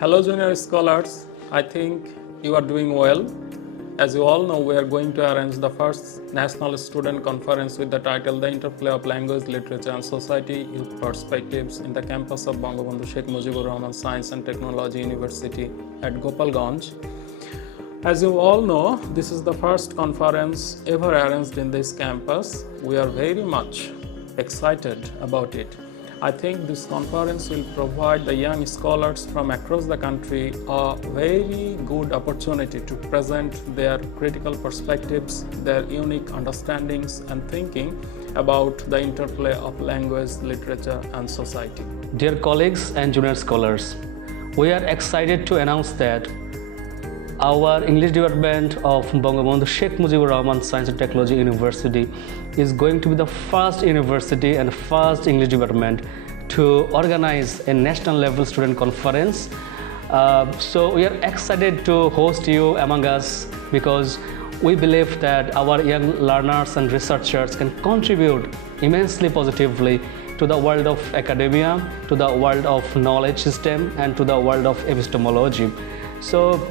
Hello junior scholars, I think you are doing well. As you all know, we are going to arrange the first National Student Conference with the title The Interplay of Language, Literature and Society Youth Perspectives in the campus of Bangabandhu Sheikh Mujibur Rahman Science and Technology University at Gopalganj. As you all know, this is the first conference ever arranged in this campus. We are very much excited about it. I think this conference will provide the young scholars from across the country a very good opportunity to present their critical perspectives, their unique understandings and thinking about the interplay of language, literature and society. Dear colleagues and junior scholars, we are excited to announce that our English department of Bangabandhu Sheikh Mujibur Rahman Science and Technology University is going to be the first university and first English department to organize a national level student conference. So we are excited to host you among us because we believe that our young learners and researchers can contribute immensely positively to the world of academia, to the world of knowledge system and to the world of epistemology. So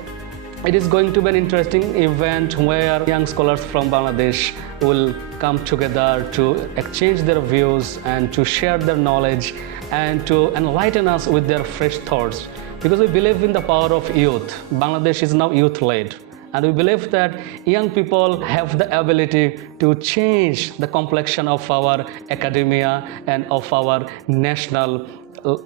it is going to be an interesting event where young scholars from Bangladesh will come together to exchange their views and to share their knowledge and to enlighten us with their fresh thoughts. Because we believe in the power of youth. Bangladesh is now youth-led. And we believe that young people have the ability to change the complexion of our academia and of our national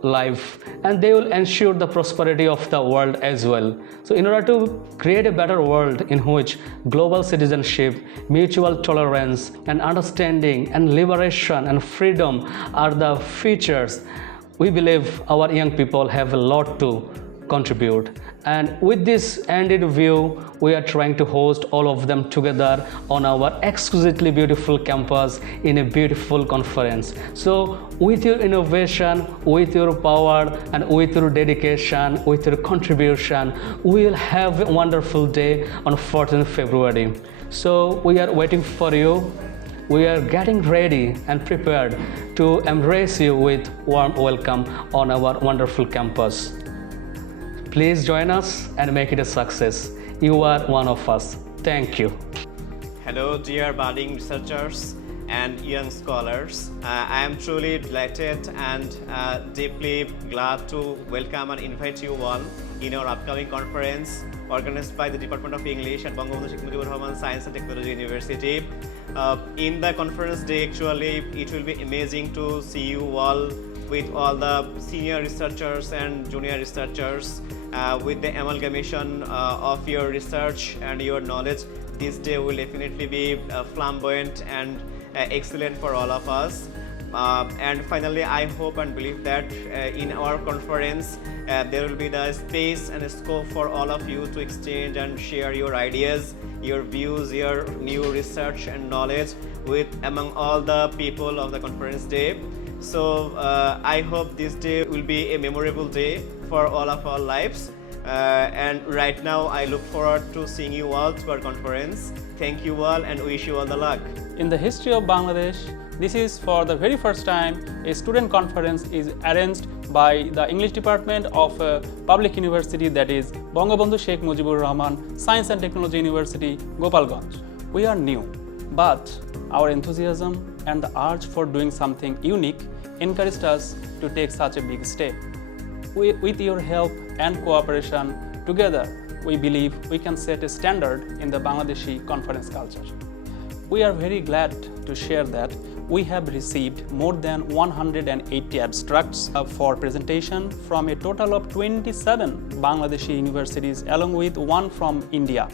life, and they will ensure the prosperity of the world as well. So in order to create a better world in which global citizenship, mutual tolerance and understanding and liberation and freedom are the features, we believe our young people have a lot to contribute. And with this ended view, we are trying to host all of them together on our exquisitely beautiful campus in a beautiful conference. So with your innovation, with your power and with your dedication, with your contribution, we will have a wonderful day on 14th February. So we are waiting for you. We are getting ready and prepared to embrace you with warm welcome on our wonderful campus. Please join us and make it a success. You are one of us. Thank you. Hello, dear budding researchers and young scholars. I am truly delighted and deeply glad to welcome and invite you all in our upcoming conference organized by the Department of English at Bangabandhu Sheikh Mujibur Rahman Science and Technology University. In the conference day, actually, it will be amazing to see you all with all the senior researchers and junior researchers with the amalgamation of your research and your knowledge. This day will definitely be flamboyant and excellent for all of us. And finally, I hope and believe that in our conference there will be the space and scope for all of you to exchange and share your ideas, your views, your new research and knowledge with among all the people of the conference day. So I hope this day will be a memorable day for all of our lives. And right now I look forward to seeing you all to our conference. Thank you all and wish you all the luck. In the history of Bangladesh, this is for the very first time a student conference is arranged by the English department of a public university, that is Bangabandhu Sheikh Mujibur Rahman Science and Technology University, Gopalganj. We are new, but our enthusiasm and the urge for doing something unique encouraged us to take such a big step. With your help and cooperation, together we believe we can set a standard in the Bangladeshi conference culture. We are very glad to share that we have received more than 180 abstracts for presentation from a total of 27 Bangladeshi universities along with one from India.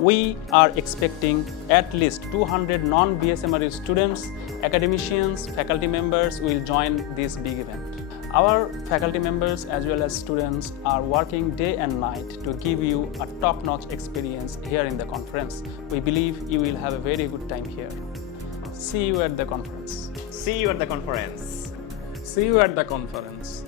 We are expecting at least 200 non-BSMRU students, academicians, faculty members will join this big event. Our faculty members as well as students are working day and night to give you a top-notch experience here in the conference. We believe you will have a very good time here. See you at the conference. See you at the conference. See you at the conference.